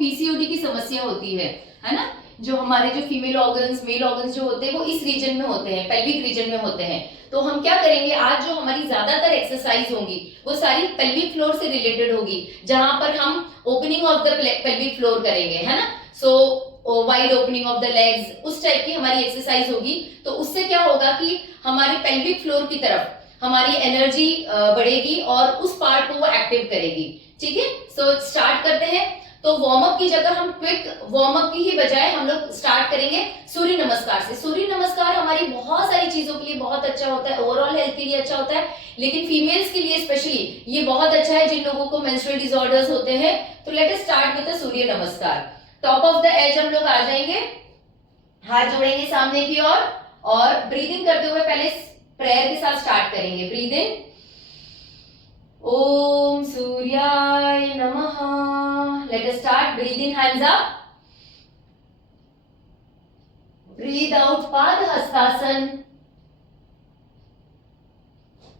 PCOD की समस्या होती है ना, जो हमारे जो फीमेल ऑर्गन्स मेल ऑर्गन्स जो होते हैं वो इस रीजन में होते हैं, पेल्विक रीजन में होते हैं। तो हम क्या करेंगे, आज जो हमारी ज्यादातर एक्सरसाइज होंगी वो सारी पेल्विक फ्लोर से रिलेटेड होगी, जहां पर हम opening of the pelvic floor करेंगे, है ना। सो wide opening of the legs, उस टाइप की हमारी एक्सरसाइज होगी। तो उससे क्या होगा कि हमारे पेल्विक फ्लोर की तरफ हमारी एनर्जी बढ़ेगी और उस पार्ट को वो एक्टिव करेगी। ठीक है, सो स्टार्ट करते हैं। तो वार्म अप की जगह हम क्विक वार्म अप की ही बजाय हम लोग स्टार्ट करेंगे सूर्य नमस्कार से। सूर्य नमस्कार हमारी बहुत सारी चीजों के लिए बहुत अच्छा होता है, ओवरऑल हेल्थ के लिए अच्छा होता है, लेकिन फीमेल्स के लिए स्पेशली ये बहुत अच्छा है जिन लोगों को मेंस्ट्रुअल डिसऑर्डर्स होते हैं। तो let us start with the Surya Namaskar. Top of the age हम लोग आ जाएंगे, हाथ जोड़ेंगे सामने की ओर और ब्रीदिंग करते हुए पहले प्रेयर के साथ स्टार्ट करेंगे। ब्रीद इन, ओम सूर्याय नमः। Let us start. Breathe in, hands up. Breathe out, pada hastasana.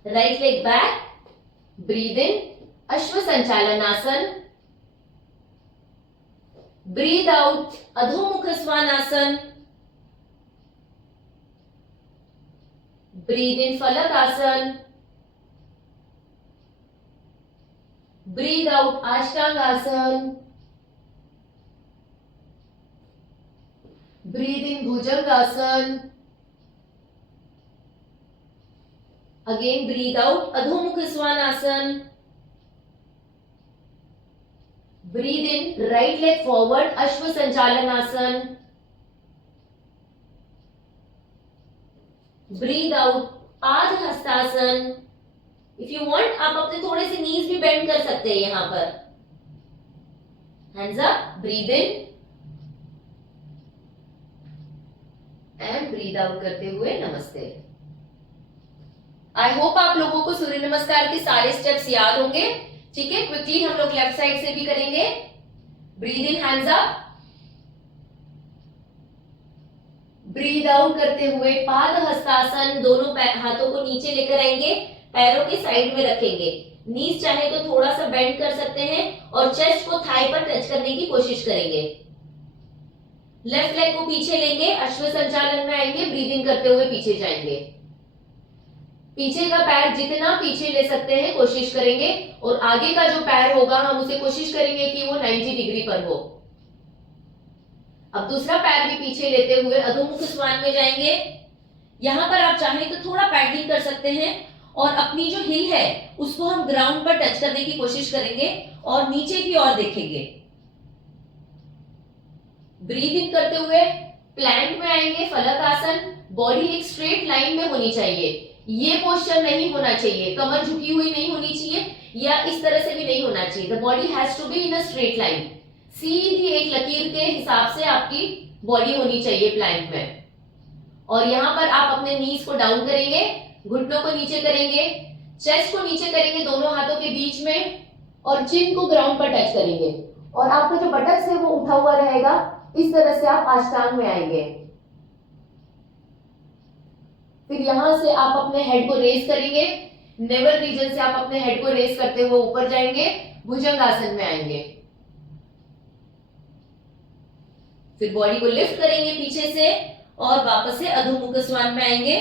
Right leg back. Breathe in, ashwa sanchalanasana. Breathe out, adhomukha svanasana. Breathe in, phalak asana. Breathe out, अष्टांग आसन। Breathe in, bhujang asana. Again breathe out, adhomukha svanasana. Breathe in, right leg forward, ashwa sanchalanasana. Breathe out, pada hastasana. If you want आप अपने थोड़े से नीज भी bend कर सकते हैं यहां पर। Hands up. Breathe in and breathe out करते हुए नमस्ते। आई होप आप लोगों को सूर्य नमस्कार के सारे स्टेप्स याद होंगे। ठीक है, क्विकली हम लोग लेफ्ट साइड से भी करेंगे। Breathe in, hands up. Breathe out करते हुए पाद हस्तासन, दोनों हाथों को नीचे लेकर आएंगे, पैरों के साइड में रखेंगे। नीज चाहे तो थोड़ा सा बेंड कर सकते हैं और चेस्ट को थाई पर टच करने की कोशिश करेंगे। लेफ्ट लेग को पीछे लेंगे, अश्व संचालन में आएंगे, ब्रीदिंग करते हुए पीछे जाएंगे। पीछे का पैर जितना पीछे ले सकते हैं कोशिश करेंगे और आगे का जो पैर होगा हम उसे कोशिश करेंगे कि वो 90 डिग्री पर हो। अब दूसरा पैर भी पीछे लेते हुए अधोमुख स्वान में जाएंगे। यहां पर आप चाहें तो थोड़ा पैडलिंग कर सकते हैं और अपनी जो हिल है उसको हम ग्राउंड पर टच करने की कोशिश करेंगे और नीचे की ओर देखेंगे। ब्रीद इन करते हुए प्लैंक में आएंगे, फलक आसन। बॉडी एक स्ट्रेट लाइन में होनी चाहिए, ये पोस्चर नहीं होना चाहिए, कमर झुकी हुई नहीं होनी चाहिए या इस तरह से भी नहीं होना चाहिए। The body has to be in a straight line, सीधी एक लकीर के हिसाब से आपकी बॉडी होनी चाहिए प्लैंक में। और यहां पर आप अपने नीज को डाउन करेंगे, घुटनों को नीचे करेंगे, चेस्ट को नीचे करेंगे दोनों हाथों के बीच में और चिन को ग्राउंड पर टच करेंगे और आपका जो बटक्स है वो उठा हुआ रहेगा। इस तरह से आप अष्टांग में आएंगे। फिर यहां से आप अपने हेड को रेज करेंगे, नेवल रीजन से आप अपने हेड को रेज करते हुए ऊपर जाएंगे, भुजंग आसन में आएंगे। फिर बॉडी को लिफ्ट करेंगे पीछे से और वापस से अधोमुख स्वान में आएंगे।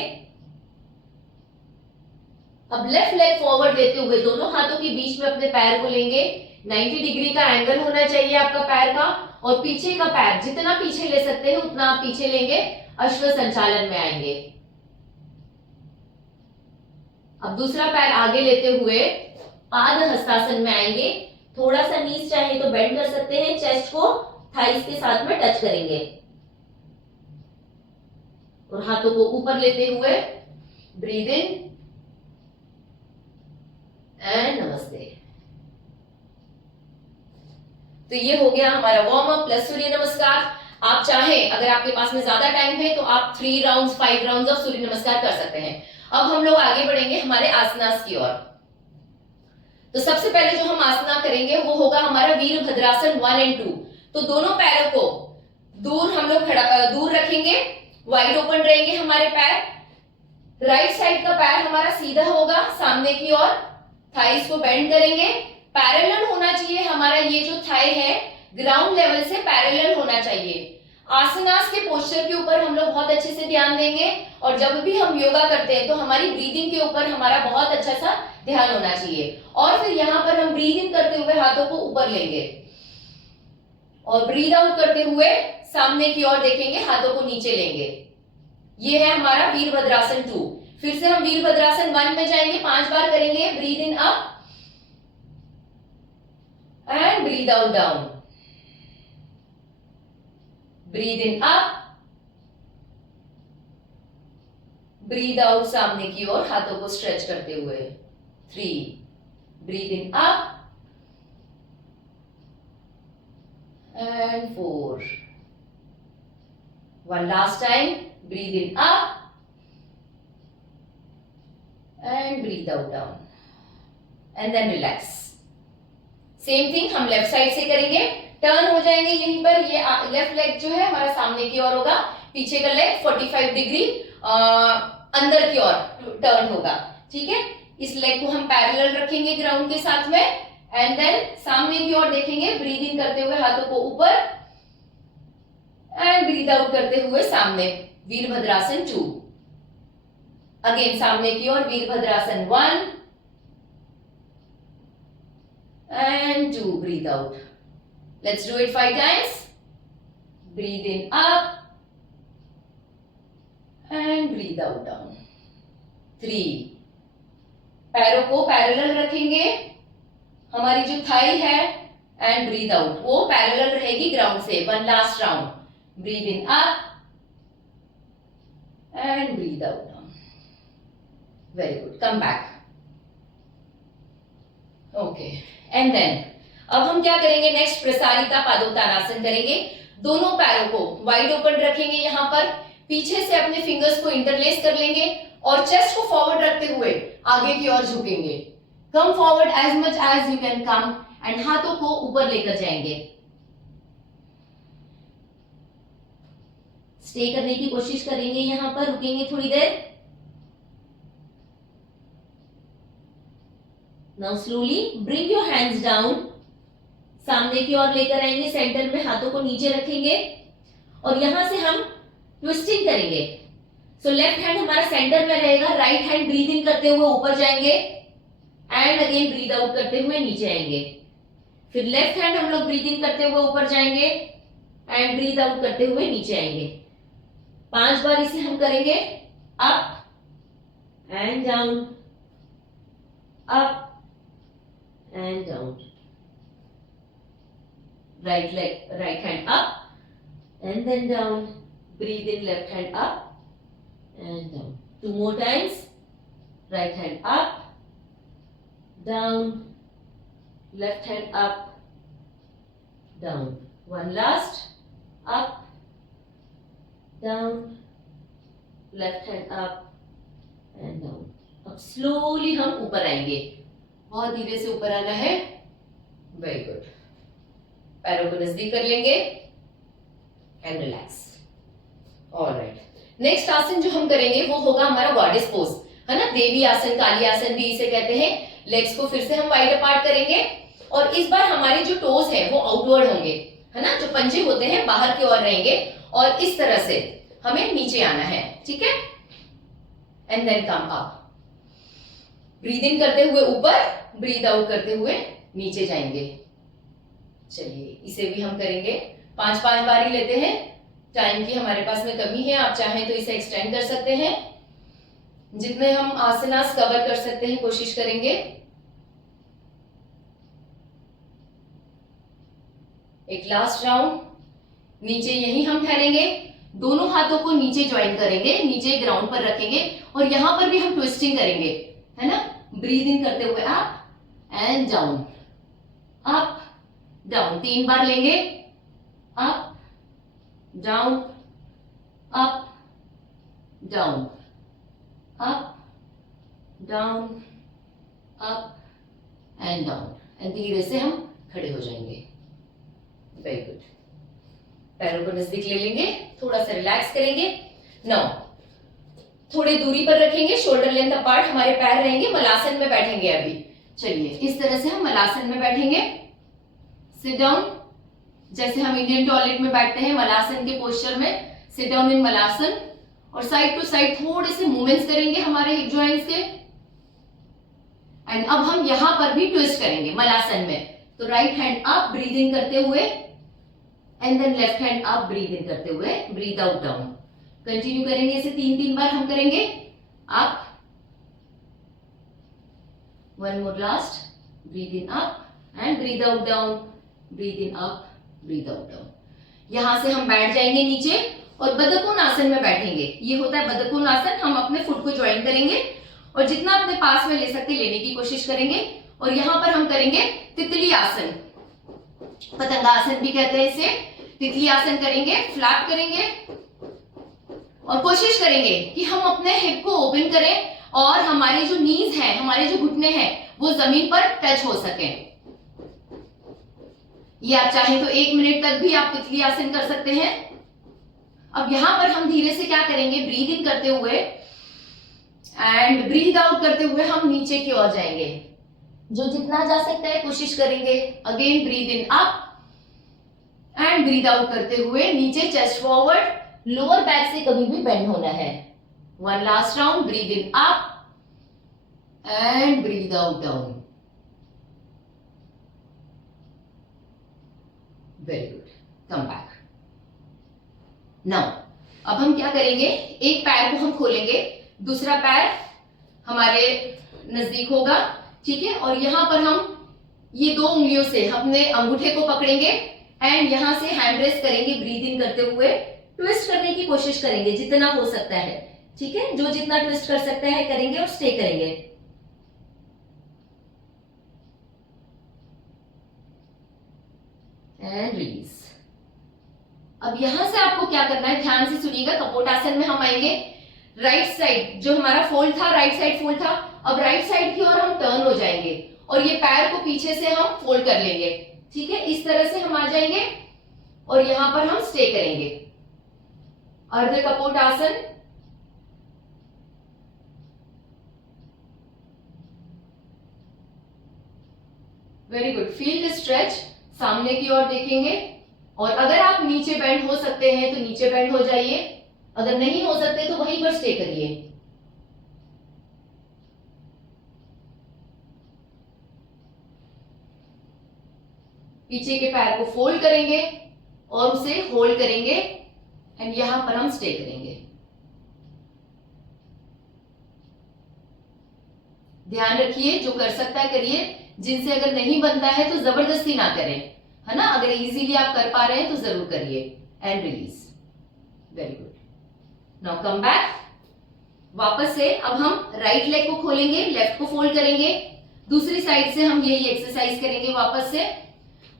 अब लेफ्ट लेग फॉरवर्ड लेते हुए दोनों हाथों के बीच में अपने पैर को लेंगे। 90 डिग्री का एंगल होना चाहिए आपका पैर का और पीछे का पैर जितना पीछे ले सकते हैं उतना आप पीछे लेंगे, अश्व संचालन में आएंगे। अब दूसरा पैर आगे लेते हुए पाद हस्तासन में आएंगे। थोड़ा सा नीज चाहे तो बेंड कर सकते हैं, चेस्ट को थाइस के साथ में टच करेंगे और हाथों को ऊपर लेते हुए ब्रीद इन एंड नमस्ते। तो ये हो गया हमारा वार्म अप प्लस सूर्य नमस्कार। आप चाहें अगर आपके पास में ज्यादा टाइम है तो आप 3 राउंड्स 5 राउंड्स ऑफ सूर्य नमस्कार कर सकते हैं। अब हम लोग आगे बढ़ेंगे हमारे आसनास की ओर। तो सबसे पहले जो हम आसना करेंगे वो होगा हमारा वीरभद्रासन 1 और 2। तो दोनों पैरों को दूर हम लोग दूर रखेंगे, वाइड ओपन रहेंगे हमारे पैर। राइट साइड का पैर हमारा सीधा होगा सामने की ओर, थाइस को बेंड करेंगे। पैरेलल होना चाहिए हमारा ये जो थाई है ग्राउंड लेवल से पैरेलल होना चाहिए। आसनास के पोस्चर के ऊपर हम लोग बहुत अच्छे से ध्यान देंगे, और जब भी हम योगा करते हैं तो हमारी ब्रीदिंग के ऊपर हमारा बहुत अच्छा सा ध्यान होना चाहिए। और फिर यहाँ पर हम ब्रीद इन करते हुए हाथों को ऊपर लेंगे और ब्रीद आउट करते हुए सामने की ओर देखेंगे, हाथों को नीचे लेंगे। ये है हमारा वीरभद्रासन 2। फिर से हम वीरभद्रासन 1 में जाएंगे, 5 बार करेंगे। Breathe in up and breathe out down, breathe in up, breathe out सामने की ओर हाथों को स्ट्रेच करते हुए। 3, breathe in up and 4. One last time, breathe in up and breathe out down and then relax. Same thing हम left side से करेंगे, turn हो जाएंगे यहीं पर। ये लेफ्ट लेग जो है हमारा सामने की ओर होगा, पीछे का लेग 45 डिग्री अंदर की ओर टर्न होगा, ठीक है। इस लेग को हम पैरेलल रखेंगे ग्राउंड के साथ में, एंड देन सामने की ओर देखेंगे, ब्रीद इन करते हुए हाथों को ऊपर एंड ब्रीद आउट करते हुए सामने। वीरभद्रासन 2। अगेन सामने की ओर, Virabhadrasana 1 and 2, breathe out. Let's do it 5 times. Breathe in up and breathe out down. 3, पैरों को पैरेलल रखेंगे, हमारी जो थाई है, एंड ब्रीद आउट वो पैरेलल रहेगी ग्राउंड से। 1 last round, breathe in up and breathe out down. Very good, come back. Okay, and then अब हम क्या करेंगे, नेक्स्ट प्रसारिता पादोत्तानासन करेंगे। दोनों पैरों को वाइड ओपन रखेंगे, यहां पर पीछे से अपने फिंगर्स को इंटरलेस कर लेंगे और चेस्ट को फॉरवर्ड रखते हुए आगे की ओर झुकेंगे। Come forward as much as you can come, and हाथों को ऊपर लेकर जाएंगे। स्टे करने की कोशिश करेंगे, यहां पर रुकेंगे थोड़ी देर। Now slowly bring your hands down, सामने की ओर लेकर आएंगे, सेंटर में हाथों को नीचे रखेंगे और यहां से हम ट्विस्टिंग करेंगे। सो लेफ्ट हैंड हमारा सेंटर में रहेगा, राइट हैंड ब्रीद इन करते हुए ऊपर जाएंगे एंड अगेन ब्रीद आउट करते हुए नीचे आएंगे। फिर लेफ्ट हैंड हम लोग ब्रीद इन करते हुए ऊपर जाएंगे एंड ब्रीद आउट करते हुए नीचे आएंगे। 5 बार इसे हम करेंगे। Up and down, up and down. Right leg, right hand up and then down, breathe in, left hand up and down. 2 more times. Right hand up, down, left hand up, down. One last. Up, down, left hand up and down. अब slowly हम ऊपर आएंगे, बहुत धीरे से ऊपर आना है। Very good. पैरों को नजदीक कर लेंगे एंड रिलैक्स। ऑलराइट, नेक्स्ट आसन जो हम करेंगे वो होगा हमारा गॉडेस पोज, है ना। देवी आसन, काली आसन भी इसे कहते हैं। लेग्स को फिर से हम वाइड अपार्ट करेंगे और इस बार हमारे जो टोज है वो आउटवर्ड होंगे, है ना। जो पंजे होते हैं बाहर की ओर रहेंगे और इस तरह से हमें नीचे आना है, ठीक है। And then come up, breathe in करते हुए ऊपर, ब्रीद आउट करते हुए नीचे जाएंगे। चलिए इसे भी हम करेंगे, 5-5 बार ही लेते हैं। टाइम की हमारे पास में कमी है, आप चाहें तो इसे एक्सटेंड कर सकते हैं। जितने हम आसनास कवर कर सकते हैं कोशिश करेंगे। एक लास्ट राउंड, नीचे यही हम ठहरेंगे, दोनों हाथों को नीचे ज्वाइन करेंगे, नीचे ग्राउंड पर रखेंगे और यहां पर भी हम ट्विस्टिंग करेंगे, है ना। ब्रीद इन करते हुए up and down, up down. 3 बार लेंगे। Up down, up down, up down, up and down. And धीरे से हम खड़े हो जाएंगे। Very good. पैरों को नजदीक ले लेंगे, थोड़ा सा रिलैक्स करेंगे। नाउ थोड़ी दूरी पर रखेंगे, शोल्डर लेंथ अपार्ट हमारे पैर रहेंगे। मलासन में बैठेंगे अभी। चलिए इस तरह से हम मलासन में बैठेंगे। सिट डाउन जैसे हम इंडियन टॉयलेट में बैठते हैं मलासन के पोस्चर में, सिट डाउन इन मलासन, और साइड टू साइड थोड़े से मूवमेंट्स करेंगे हमारे हिप जॉइंट्स के। एंड अब हम यहां पर भी ट्विस्ट करेंगे मलासन में। तो right hand up breathe in करते हुए, and then left hand up breathe in करते हुए ब्रीद आउट डाउन। कंटिन्यू करेंगे इसे 3-3 बार हम करेंगे। Up, one more last, breathe in up and breathe out down, breathe in up, breathe out down. यहां से हम बैठ जाएंगे नीचे और बदकोन आसन में बैठेंगे। ये होता है बदकोन आसन। हम अपने फुट को ज्वाइन करेंगे और जितना अपने पास में ले सकते लेने की कोशिश करेंगे। और यहां पर हम करेंगे तितली आसन, पतंगासन भी कहते हैं इसे। तितली आसन करेंगे, फ्लैप करेंगे और कोशिश करेंगे कि हम अपने हिप को ओपन करें और हमारे जो नीज हैं, हमारे जो घुटने हैं, वो जमीन पर टच हो सकें। ये आप चाहें तो 1 मिनट तक भी आप तितली आसन कर सकते हैं। अब यहां पर हम धीरे से क्या करेंगे, ब्रीद इन करते हुए एंड ब्रीद आउट करते हुए हम नीचे की ओर जाएंगे। जो जितना जा सकता है कोशिश करेंगे। Again breathe in up and breathe out करते हुए नीचे, चेस्ट फॉरवर्ड, लोअर बैक से कभी भी बेंड होना है। One last round, breathe in up and breathe out down. Very good, come back. Now अब हम क्या करेंगे, एक पैर को हम खोलेंगे, दूसरा पैर हमारे नजदीक होगा, ठीक है। और यहां पर हम ये 2 उंगलियों से अपने अंगूठे को पकड़ेंगे एंड यहां से हैंड रेस करेंगे, ब्रीद इन करते हुए ट्विस्ट करने की कोशिश करेंगे जितना हो सकता है, ठीक है। जो जितना ट्विस्ट कर सकते हैं करेंगे और स्टे करेंगे। And release. अब यहां से आपको क्या करना है, ध्यान से सुनिएगा। कपोटासन में हम आएंगे। राइट साइड जो हमारा फोल्ड था, राइट साइड फोल्ड था, अब राइट साइड की ओर हम टर्न हो जाएंगे और ये पैर को पीछे से हम फोल्ड कर लेंगे, ठीक है। इस तरह से हम आ जाएंगे और यहां पर हम स्टे करेंगे। Ardha kapotasana. Very good, feel the stretch. सामने की ओर देखेंगे और अगर आप नीचे बेंड हो सकते हैं तो नीचे बेंड हो जाइए, अगर नहीं हो सकते तो वहीं पर स्टे करिए। पीछे के पैर को फोल्ड करेंगे और उसे होल्ड करेंगे एंड यहां पर हम स्टे करेंगे। ध्यान रखिए, जो कर सकता है करिए, जिनसे अगर नहीं बनता है तो जबरदस्ती ना करें, है ना। अगर इजीली आप कर पा रहे हैं तो जरूर करिए। And release. Very good. Now come back. वापस से अब हम राइट लेग को खोलेंगे, लेफ्ट को फोल्ड करेंगे, दूसरी साइड से हम यही एक्सरसाइज करेंगे। वापस से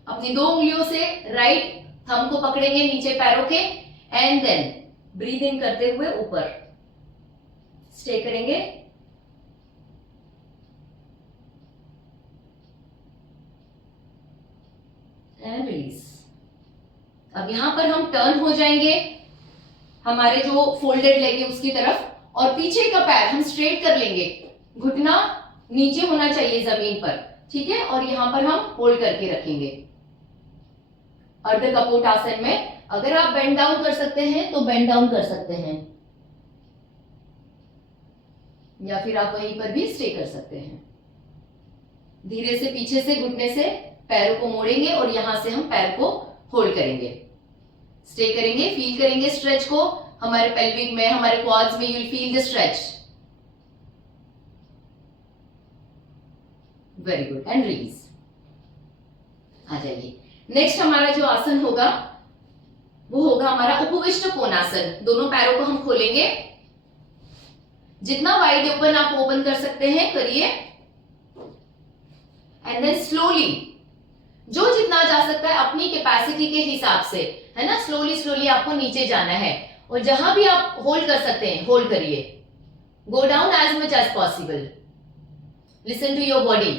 अपनी 2 उंगलियों से राइट थंब को पकड़ेंगे नीचे पैरों के एंड देन ब्रीद इन करते हुए ऊपर स्टे करेंगे। And release. अब यहां पर हम टर्न हो जाएंगे हमारे जो फोल्डेड लेग है उसकी तरफ, और पीछे का पैर हम स्ट्रेट कर लेंगे, घुटना नीचे होना चाहिए जमीन पर, ठीक है। और यहां पर हम होल्ड करके रखेंगे। अर्ध कपोटासन में अगर आप बेंड डाउन कर सकते हैं तो बेंड डाउन कर सकते हैं, या फिर आप वहीं पर भी स्टे कर सकते हैं। धीरे से पीछे से घुटने से पैरों को मोड़ेंगे और यहां से हम पैर को होल्ड करेंगे, स्टे करेंगे, फील करेंगे स्ट्रेच को। हमारे पेल्विक में, हमारे क्वाड्स में, you will feel the stretch. Very good. And release. आ जाइए। नेक्स्ट हमारा जो आसन होगा वो होगा हमारा उपविष्ट कोणासन। दोनों पैरों को हम खोलेंगे, जितना वाइड ओपन आप ओपन कर सकते हैं करिए, एंड देन स्लोली, जो जितना जा सकता है अपनी कैपेसिटी के हिसाब से, है ना, स्लोली स्लोली आपको नीचे जाना है। और जहां भी आप होल्ड कर सकते हैं होल्ड करिए। Go down as much as possible. Listen to your body.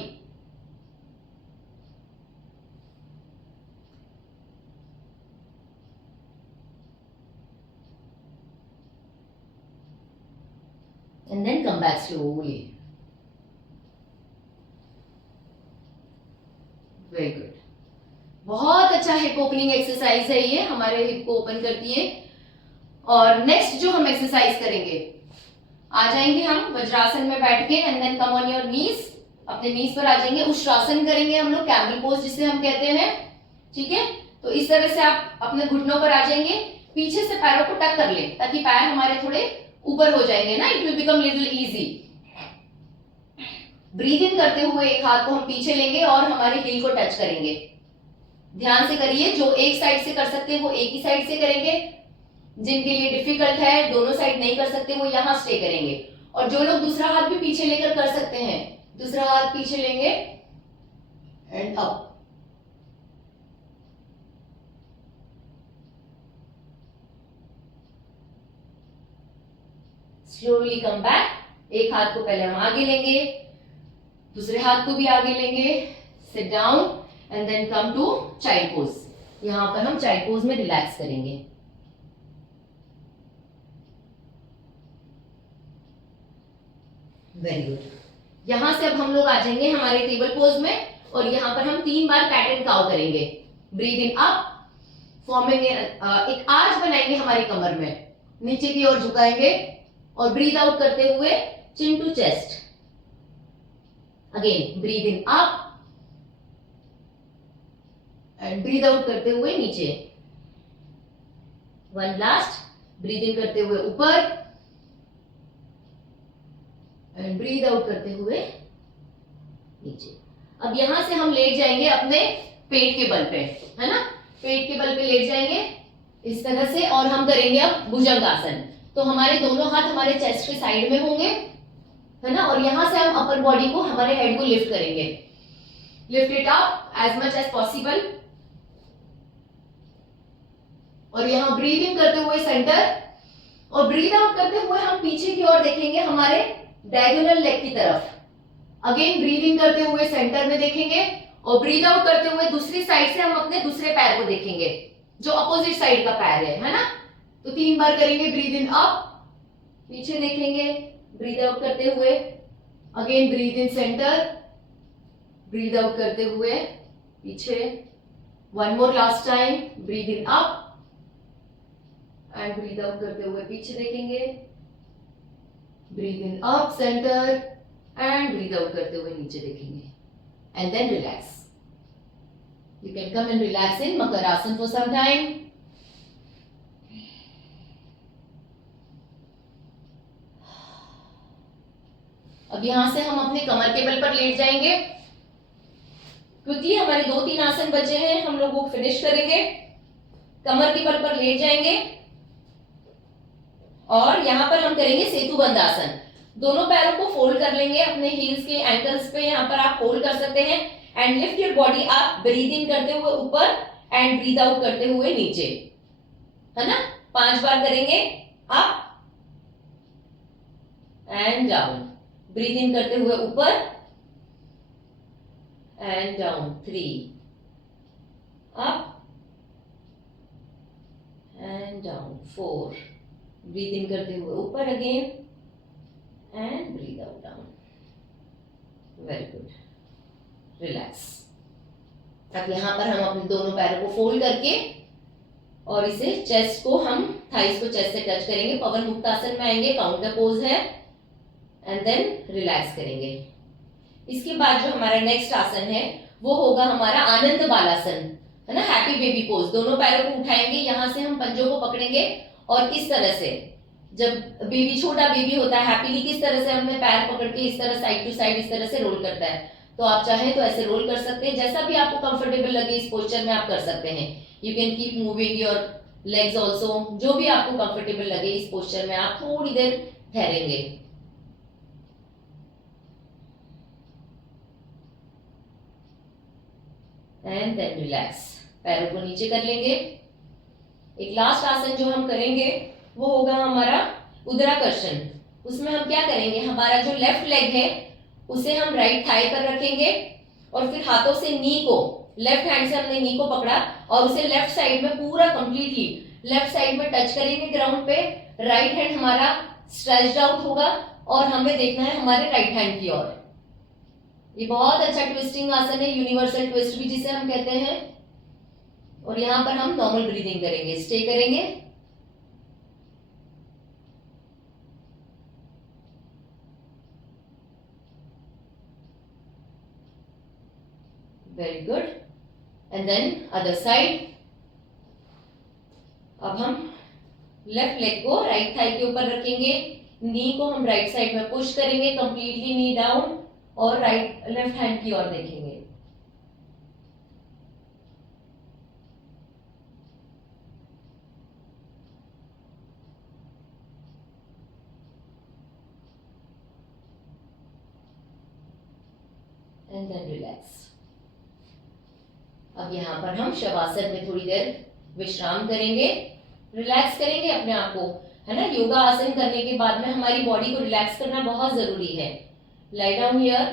And then come back slowly. Very good. बहुत अच्छा हिप ओपनिंग एक्सरसाइज है, ये हमारे हिप को ओपन करती है। और नेक्स्ट जो हम एक्सरसाइज करेंगे, आ जाएंगे हम वज्रासन में बैठ के, and then come on your knees, अपने नीज पर आ जाएंगे। उष्ट्रासन करेंगे हम लोग, कैमल पोज जिसे हम कहते हैं, ठीक है। तो इस तरह से आप अपने घुटनों पर आ जाएंगे, पीछे से पैरों को टक कर लें ताकि पैर हमारे थोड़े ऊपर हो जाएंगे ना, it will become little easy. Breathe in करते हुए एक हाथ को हम पीछे लेंगे और हमारे हील को टच करेंगे। ध्यान से करिए, जो एक साइड से कर सकते हैं वो एक ही साइड से करेंगे, जिनके लिए डिफिकल्ट है, दोनों साइड नहीं कर सकते, वो यहां स्टे करेंगे। और जो लोग दूसरा हाथ भी पीछे लेकर कर सकते हैं, दूसरा हाथ पीछे लेंगे and up. Slowly come back. एक हाथ को पहले हम आगे लेंगे, दूसरे हाथ को भी आगे लेंगे, sit down and then come to child pose. यहां पर हम चाइल्ड पोज में रिलैक्स करेंगे। Very good. यहां से अब हम लोग आ जाएंगे हमारे टेबल पोज में, और यहां पर हम 3 बार कैट एंड काउ करेंगे। ब्रीथ इन अप, फॉर्मिंग एक आर्च बनाएंगे हमारी कमर में, नीचे की ओर झुकाएंगे, और ब्रीथ आउट करते हुए chin to chest. Again breathe in up and breathe out करते हुए नीचे। वन लास्ट, ब्रीथ इन करते हुए ऊपर एंड ब्रीथ आउट करते हुए नीचे। अब यहां से हम लेट जाएंगे अपने पेट के बल पे, है ना, पेट के बल पे लेट जाएंगे इस तरह से, और हम करेंगे अब भुजंग आसन। तो हमारे दोनों हाथ हमारे चेस्ट के साइड में होंगे, है ना, और यहां से हम अपर बॉडी को, हमारे हेड को लिफ्ट करेंगे। Lift it up as much as possible, और यहां ब्रीथ इन करते हुए सेंटर, और ब्रीथ आउट करते हुए हम पीछे की ओर देखेंगे, हमारे डायगोनल लेग की तरफ। अगेन ब्रीथ इन करते हुए सेंटर में देखेंगे, और ब्रीथ आउट करते हुए दूसरी साइड से हम अपने दूसरे पैर को देखेंगे, जो अपोजिट साइड का पैर है ना। तो 3 बार करेंगे। ब्रीथ इन अप, पीछे देखेंगे, ब्रीथ आउट करते हुए, again breathe in centre, breathe out करते हुए पीछे। One more last time, breathe in up and breathe out करते हुए पीछे देखेंगे, breathe in up centre and breathe out करते हुए नीचे देखेंगे, and then relax. You can come and relax in Makarasana for some time. अब यहां से हम अपने कमर के बल पर लेट जाएंगे। क्विकली हमारे 2-3 आसन बचे हैं, हम लोग वो फिनिश करेंगे। कमर के बल पर लेट जाएंगे, और यहां पर हम करेंगे सेतुबंध आसन। दोनों पैरों को फोल्ड कर लेंगे अपने हील्स के एंकल्स पे, यहां पर आप होल्ड कर सकते हैं, and lift your body up, breathe in करते हुए ऊपर एंड ब्रीथ आउट करते हुए नीचे, है ना। 5 बार करेंगे। Up and down, breathe in करते हुए ऊपर and down. 3 up and down. 4 breathe in करते हुए ऊपर again and breathe out down. Very good, relax. अब यहां पर हम अपने दोनों पैरों को फोल्ड करके, और इसे चेस्ट को हम थाइस को चेस्ट से टच करेंगे, पवन मुक्त आसन में आएंगे, काउंटर पोज है, एंड देन रिलैक्स करेंगे। इसके बाद जो हमारा नेक्स्ट आसन है वो होगा हमारा आनंद बालासन, है ना, हैप्पी बेबी पोज। दोनों पैरों को उठाएंगे, यहां से हम पंजों को पकड़ेंगे, और इस तरह से, जब बेबी छोटा बेबी होता है हैप्पीली किस तरह से हमें पैर पकड़ के इस तरह साइड टू साइड इस तरह से रोल करता है, तो आप चाहें तो ऐसे रोल कर सकते हैं, जैसा भी आपको कंफर्टेबल लगे इस पोस्चर में आप कर सकते हैं। You can keep moving your legs also, जो भी आपको कंफर्टेबल लगे इस पोस्चर में आप थोड़ी देर ठहरेंगे। एंड देन रिलैक्स, पैरों को नीचे कर लेंगे। एक लास्ट आसन जो हम करेंगे वो होगा हमारा उदराकर्षण। उसमें हम क्या करेंगे, हमारा जो लेफ्ट लेग है उसे हम राइट थाई पर रखेंगे, और फिर हाथों से नी को, लेफ्ट हैंड से हमने नी को पकड़ा और उसे लेफ्ट साइड में पूरा कंप्लीटली लेफ्ट साइड में टच करेंगे ग्राउंड पे। राइट हैंड हमारा स्ट्रेच्ड आउट होगा, और हमें देखना है हमारे राइट हैंड की ओर। ये बहुत अच्छा ट्विस्टिंग आसन है, यूनिवर्सल ट्विस्ट भी जिसे हम कहते हैं। और यहां पर हम नॉर्मल ब्रीदिंग करेंगे, स्टे करेंगे। Very good. And then other side. अब हम लेफ्ट लेग को राइट थाई के ऊपर रखेंगे, नी को हम राइट साइड में पुश करेंगे, कंप्लीटली नी डाउन, और राइट लेफ्ट हैंड की ओर देखेंगे। And then relax. अब यहां पर हम शवासन में थोड़ी देर विश्राम करेंगे, रिलैक्स करेंगे अपने आप को, है ना। योगा आसन करने के बाद में हमारी बॉडी को रिलैक्स करना बहुत जरूरी है। लाई डाउन हियर,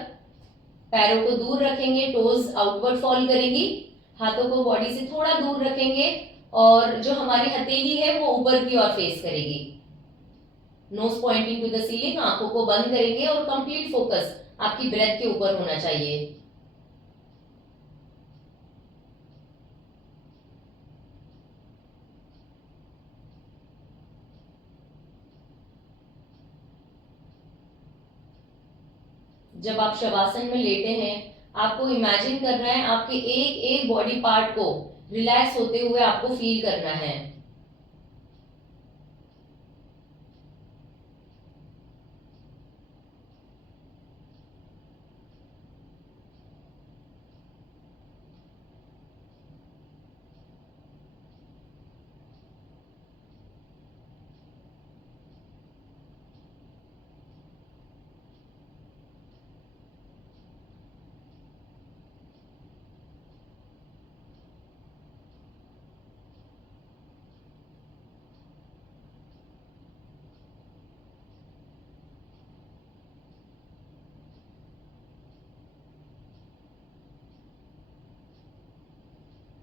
पैरों को दूर रखेंगे, टोज आउटवर्ड फॉल करेंगी, हाथों को बॉडी से थोड़ा दूर रखेंगे, और जो हमारी हथेली है वो ऊपर की ओर फेस करेगी। Nose pointing to the ceiling, आंखों को बंद करेंगे और कंप्लीट फोकस आपकी ब्रेथ के ऊपर होना चाहिए। जब आप शवासन में लेटे हैं, आपको इमेजिन करना है आपके एक एक बॉडी पार्ट को रिलैक्स होते हुए आपको फील करना है।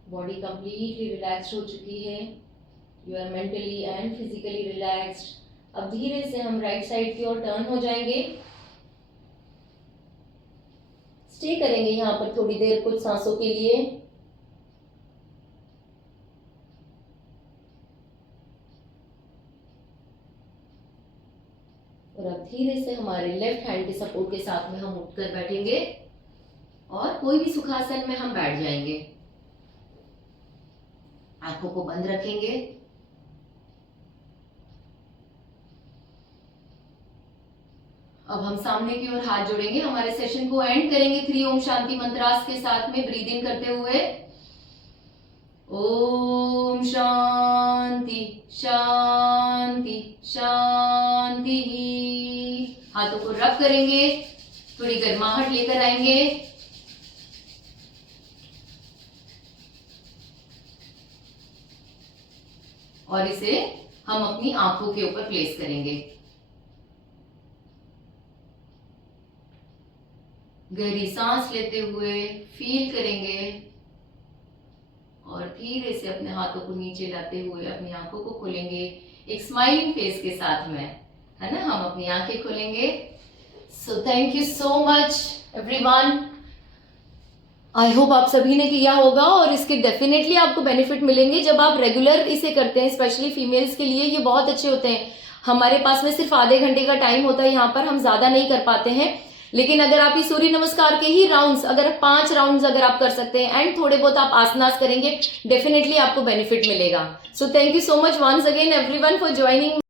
बॉडी कंप्लीटली रिलैक्स्ड हो चुकी है, you are mentally and physically relaxed. अब धीरे से हम राइट साइड की ओर टर्न हो जाएंगे, स्टे करेंगे यहां पर थोड़ी देर कुछ सांसों के लिए। और अब धीरे से हमारे लेफ्ट हैंड के सपोर्ट के साथ में हम उठकर बैठेंगे और कोई भी सुखासन में हम बैठ जाएंगे। आंखों को बंद रखेंगे। अब हम सामने की ओर हाथ जोड़ेंगे, हमारे सेशन को एंड करेंगे 3 ओम शांति मंत्रास के साथ में, ब्रीद इन करते हुए ओम शांति शांति शांति। हाथों को रब करेंगे, थोड़ी गर्माहट लेकर आएंगे। और इसे हम अपनी आंखों के ऊपर प्लेस करेंगे। गहरी सांस लेते हुए फील करेंगे और धीरे से अपने हाथों को नीचे लाते हुए अपनी आंखों को खोलेंगे एक स्माइलिंग फेस के साथ में, है ना। हम अपनी आंखें खोलेंगे। सो thank you so much everyone. I hope आप सभी ने किया होगा और इसके डेफिनेटली आपको बेनिफिट मिलेंगे जब आप रेगुलर इसे करते हैं। स्पेशली फीमेल्स के लिए ये बहुत अच्छे होते हैं। हमारे पास में सिर्फ आधे घंटे का टाइम होता है, यहाँ पर हम ज्यादा नहीं कर पाते हैं, लेकिन अगर आप ये सूर्य नमस्कार के ही राउंड्स, अगर 5 राउंड्स अगर आप कर सकते हैं एंड थोड़े बहुत आप आसनास करेंगे, डेफिनेटली आपको बेनिफिट मिलेगा। So thank you so much once again everyone for joining.